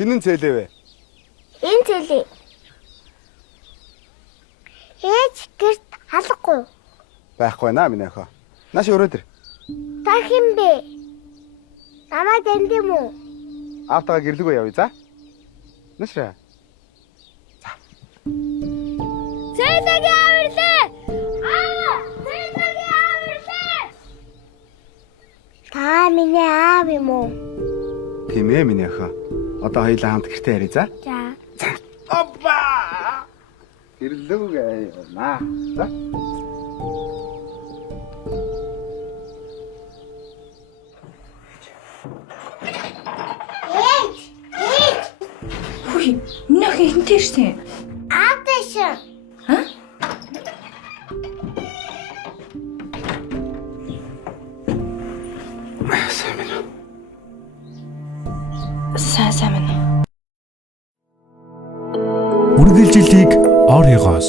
Хинэн цээлээ вэ? Энэ цэлээ. Ээж гэрт халахгүй. Байхгүй наа минь охин. Нааш өрөөдөр. Та хин бэ? Намайг таньд юм уу? Аавтайгаа гэрлэгөө явъя за. Нашраа. Цэлэгийн авирлээ. Цэлэгийн авирлээ. Та миний аав юм уу? Тийм ээ минь охин. Одоо хоёулаа хамт гэртээ харъя за. За. Опа! Гэрлүүгээ явна. За. Хүй, миний охин хинтэй ирсэн. Аавтай шин. Сайн байна. Үргэлжилтийг орёгоос